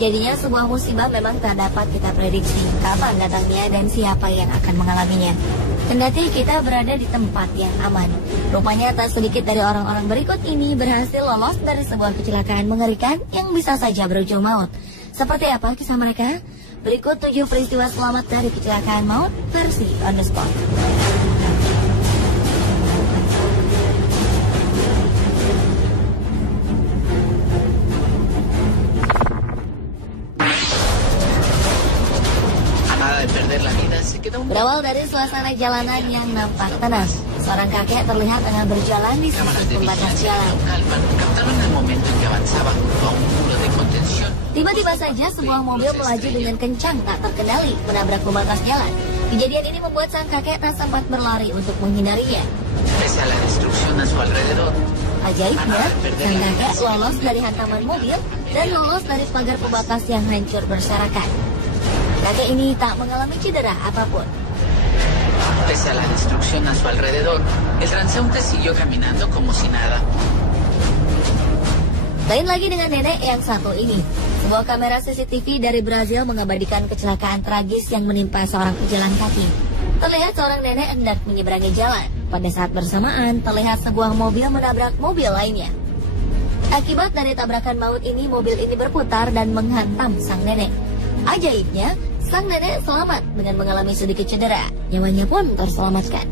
Terjadinya sebuah musibah memang tak dapat kita prediksi kapan datangnya dan siapa yang akan mengalaminya. Kendati kita berada di tempat yang aman, rupanya tak sedikit dari orang-orang berikut ini berhasil lolos dari sebuah kecelakaan mengerikan yang bisa saja berujung maut. Seperti apa kisah mereka? Berikut 7 peristiwa selamat dari kecelakaan maut versi on the spot. Berawal dari suasana jalanan yang nampak tenang, seorang kakek terlihat tengah berjalan di sisi pembatas jalan. Tiba-tiba saja sebuah mobil melaju dengan kencang tak terkendali menabrak pembatas jalan. Kejadian ini membuat sang kakek tak sempat berlari untuk menghindarinya. Ajaibnya, sang kakek lolos dari hantaman mobil dan lolos dari pagar pembatas yang hancur berserakan. Kakek ini tak mengalami cedera apapun. Pese a la destrucción a su alrededor, el transeúnte siguió caminando como si nada. Lain lagi dengan nenek yang satu ini. Sebuah kamera CCTV dari Brazil mengabadikan kecelakaan tragis yang menimpa seorang pejalan kaki. Terlihat seorang nenek hendak menyeberangi jalan. Pada saat bersamaan, terlihat sebuah mobil menabrak mobil lainnya. Akibat dari tabrakan maut ini, mobil ini berputar dan menghantam sang nenek. Ajaibnya, sang nenek selamat dengan mengalami sedikit cedera. Nyawanya pun terselamatkan.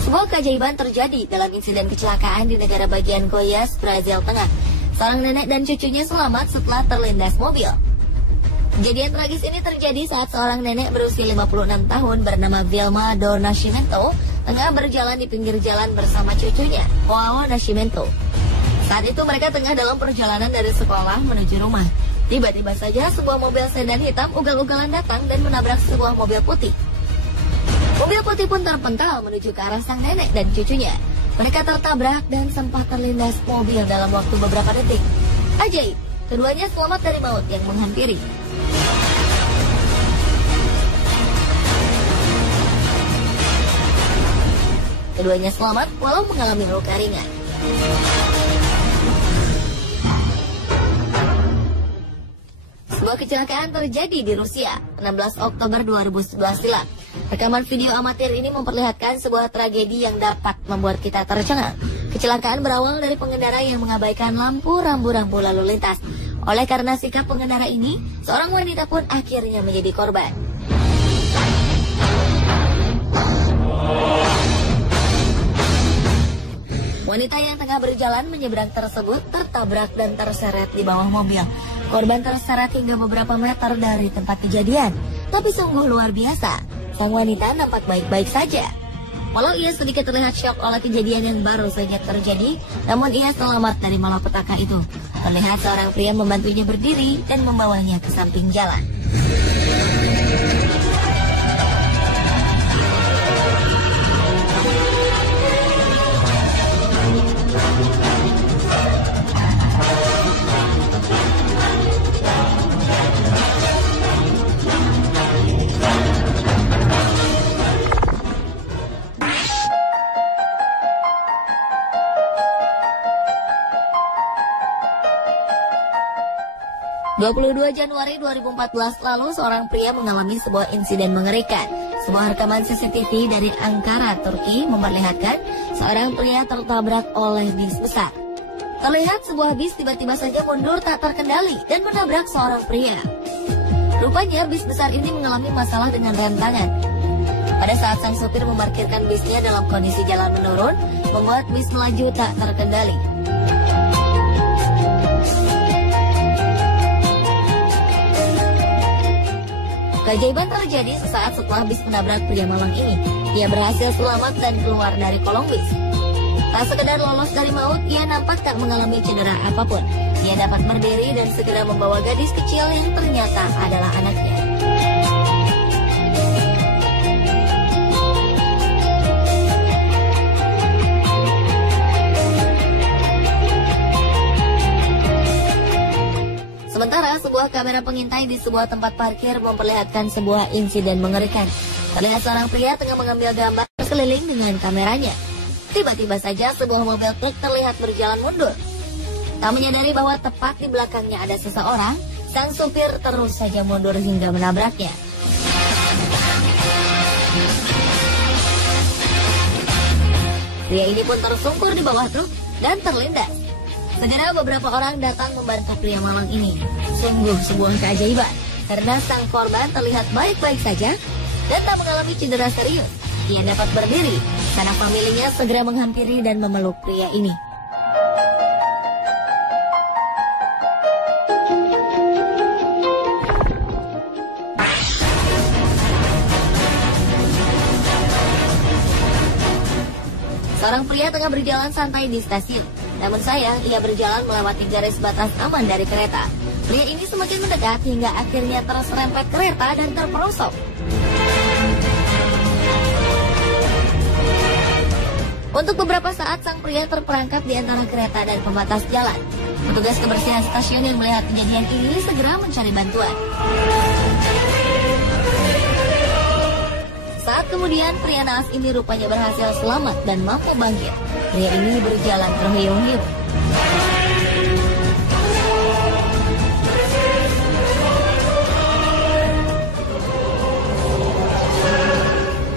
Sebuah keajaiban terjadi dalam insiden kecelakaan di negara bagian Goiás, Brazil Tengah. Seorang nenek dan cucunya selamat setelah terlindas mobil. Kejadian tragis ini terjadi saat seorang nenek berusia 56 tahun bernama Vilma do Nascimento tengah berjalan di pinggir jalan bersama cucunya, João Nascimento. Saat itu mereka tengah dalam perjalanan dari sekolah menuju rumah. Tiba-tiba saja sebuah mobil sedan hitam ugal-ugalan datang dan menabrak sebuah mobil putih. Mobil putih pun terpental menuju ke arah sang nenek dan cucunya. Mereka tertabrak dan sempat terlindas mobil dalam waktu beberapa detik. Ajaib, keduanya selamat dari maut yang menghampiri. Keduanya selamat walau mengalami luka ringan. Sebuah kecelakaan terjadi di Rusia, 16 Oktober 2011 silam. Rekaman video amatir ini memperlihatkan sebuah tragedi yang dapat membuat kita tercengang. Kecelakaan berawal dari pengendara yang mengabaikan lampu rambu-rambu lalu lintas. Oleh karena sikap pengendara ini, seorang wanita pun akhirnya menjadi korban. Wanita yang tengah berjalan menyeberang tersebut tertabrak dan terseret di bawah mobil. Korban terseret hingga beberapa meter dari tempat kejadian. Tapi sungguh luar biasa. Sang wanita nampak baik-baik saja. Walau ia sedikit terlihat syok oleh kejadian yang baru saja terjadi, namun ia selamat dari malapetaka itu. Terlihat seorang pria membantunya berdiri dan membawanya ke samping jalan. ...22 Januari 2014 lalu seorang pria mengalami sebuah insiden mengerikan. Sebuah rekaman CCTV dari Ankara, Turki memperlihatkan seorang pria tertabrak oleh bis besar. Terlihat sebuah bis tiba-tiba saja mundur tak terkendali dan menabrak seorang pria. Rupanya bis besar ini mengalami masalah dengan rem tangan. Pada saat sang supir memarkirkan bisnya dalam kondisi jalan menurun, membuat bis melaju tak terkendali. Keajaiban terjadi sesaat setelah bis menabrak pria malang ini. Ia berhasil selamat dan keluar dari kolong bis. Tak sekedar lolos dari maut, ia nampak tak mengalami cedera apapun. Ia dapat berdiri dan segera membawa gadis kecil yang ternyata adalah anaknya. kamera pengintai di sebuah tempat parkir memperlihatkan sebuah insiden mengerikan. Terlihat seorang pria tengah mengambil gambar sekeliling dengan kameranya. Tiba-tiba saja sebuah mobil truk terlihat berjalan mundur. Tak menyadari bahwa tepat di belakangnya ada seseorang, sang supir terus saja mundur hingga menabraknya. Pria ini pun tersungkur di bawah truk dan terlindas. Segera beberapa orang datang membantu pria malang ini. Sungguh sebuah keajaiban, karena sang korban terlihat baik-baik saja dan tak mengalami cedera serius. Ia dapat berdiri, karena familinya segera menghampiri dan memeluk pria ini. Seorang pria tengah berjalan santai di stasiun. Namun sayang, ia berjalan melewati garis batas aman dari kereta. Pria ini semakin mendekat hingga akhirnya terserempet kereta dan terperosok. Untuk beberapa saat, sang pria terperangkap di antara kereta dan pembatas jalan. Petugas kebersihan stasiun yang melihat kejadian ini segera mencari bantuan. Saat kemudian pria naas ini rupanya berhasil selamat dan mampu bangkit. Pria ini berjalan terhuyung-huyung.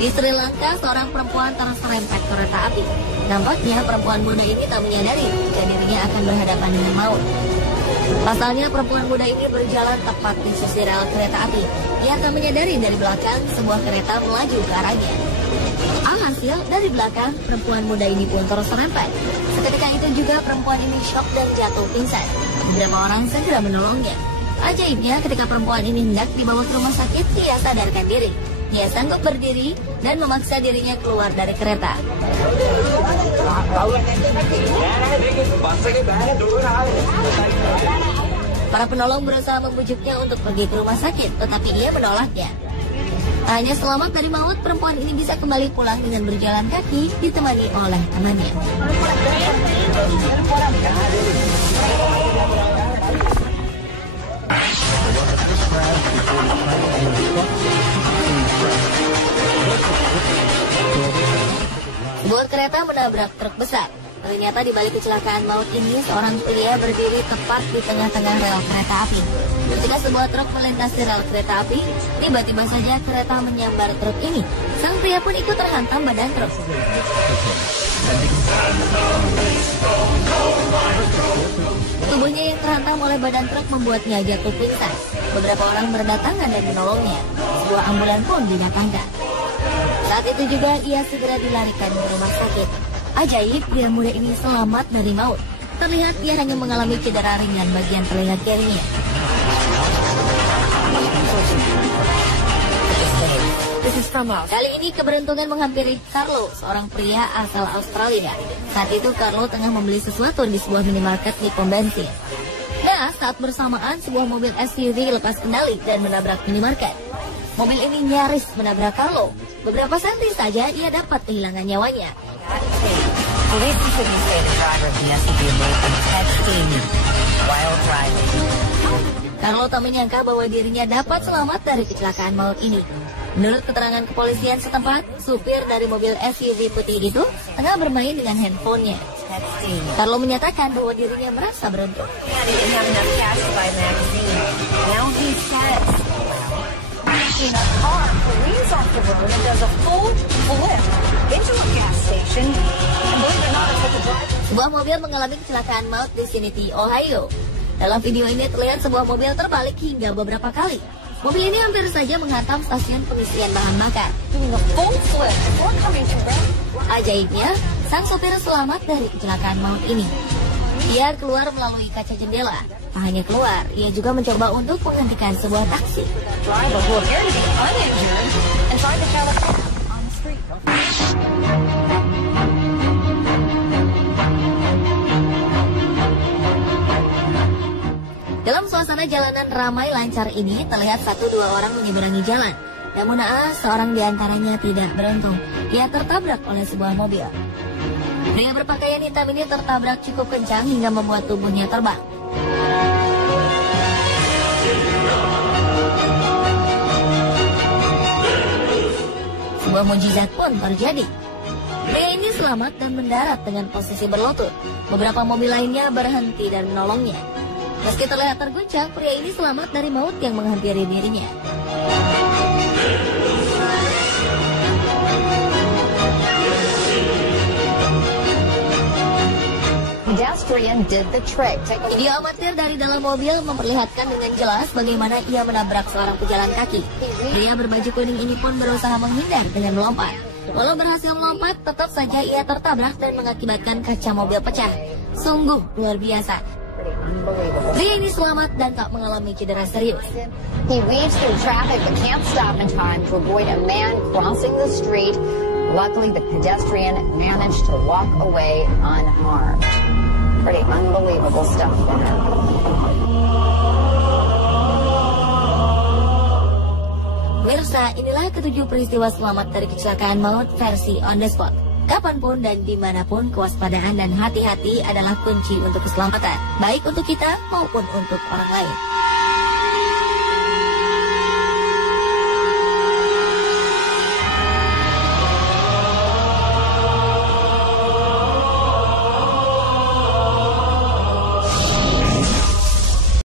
Di Sri Lanka, seorang perempuan terserempet kereta api. Nampaknya perempuan muda ini tak menyadari jika dirinya akan berhadapan dengan maut. Pasalnya perempuan muda ini berjalan tepat di sisi rel kereta api. Ia tak menyadari dari belakang sebuah kereta melaju ke arahnya. Alhasil dari belakang perempuan muda ini pun terserempet. Seketika itu juga perempuan ini shock dan jatuh pingsan. Beberapa orang segera menolongnya. Ajaibnya ketika perempuan ini hendak dibawa ke rumah sakit, ia sadarkan diri. Ia sanggup berdiri dan memaksa dirinya keluar dari kereta. Para penolong berusaha membujuknya untuk pergi ke rumah sakit, tetapi ia menolaknya. Hanya selamat dari maut, perempuan ini bisa kembali pulang dengan berjalan kaki ditemani oleh temannya. Sebuah kereta menabrak truk besar. Ternyata di balik kecelakaan maut ini, seorang pria berdiri tepat di tengah-tengah rel kereta api. Ketika sebuah truk melintasi rel kereta api, tiba-tiba saja kereta menyambar truk ini. Sang pria pun ikut terhantam badan truk. Tubuhnya yang terhantam oleh badan truk membuatnya jatuh pingsan. Beberapa orang berdatangan dan menolongnya. Sebuah ambulan pun didatangkan. Saat itu juga ia segera dilarikan ke rumah sakit. Ajaib, pria muda ini selamat dari maut. Terlihat ia hanya mengalami cedera ringan bagian telinga kirinya. Kali ini keberuntungan menghampiri Carlo, seorang pria asal Australia. Saat itu Carlo tengah membeli sesuatu di sebuah minimarket di pom bensin. Nah, saat bersamaan sebuah mobil SUV lepas kendali dan menabrak minimarket. Mobil ini nyaris menabrak Carlo. Beberapa senti saja ia dapat kehilangan nyawanya. Carlo tak menyangka bahwa dirinya dapat selamat dari kecelakaan maut ini. Menurut keterangan kepolisian setempat, supir dari mobil SUV putih itu tengah bermain dengan handphonenya. Carlo menyatakan bahwa dirinya merasa beruntung. Sebuah mobil mengalami kecelakaan maut di Cincinnati, Ohio. Dalam video ini terlihat sebuah mobil terbalik hingga beberapa kali. Mobil ini hampir saja menghantam stasiun pengisian bahan bakar. Ajaibnya, sang sopir selamat dari kecelakaan maut ini. Ia keluar melalui kaca jendela. Tak hanya keluar, ia juga mencoba untuk menghentikan sebuah taksi. Dalam suasana jalanan ramai lancar ini, terlihat 1-2 orang menyeberangi jalan. Namun seorang di antaranya tidak beruntung. Ia tertabrak oleh sebuah mobil. Pria berpakaian hitam ini tertabrak cukup kencang hingga membuat tubuhnya terbang. Sebuah mukjizat pun terjadi. Pria ini selamat dan mendarat dengan posisi berlutut. Beberapa mobil lainnya berhenti dan menolongnya. Meski terlihat terguncang, pria ini selamat dari maut yang menghampiri dirinya. Pedestrian did the trick. Video amatir dari dalam mobil memperlihatkan dengan jelas bagaimana ia menabrak seorang pejalan kaki. Pria berbaju kuning ini pun berusaha menghindar dengan melompat. Walau berhasil melompat, tetap saja ia tertabrak dan mengakibatkan kaca mobil pecah. Sungguh luar biasa. Pria ini selamat dan tak mengalami cedera serius. He weaves through traffic but can't stop in time to avoid a man crossing the street. Luckily, the pedestrian managed to walk away unharmed. Pretty unbelievable stuff there. Mirsa, inilah ketujuh peristiwa selamat dari kecelakaan maut versi on the spot. Kapanpun dan dimanapun, kewaspadaan dan hati-hati adalah kunci untuk keselamatan, baik untuk kita maupun untuk orang lain.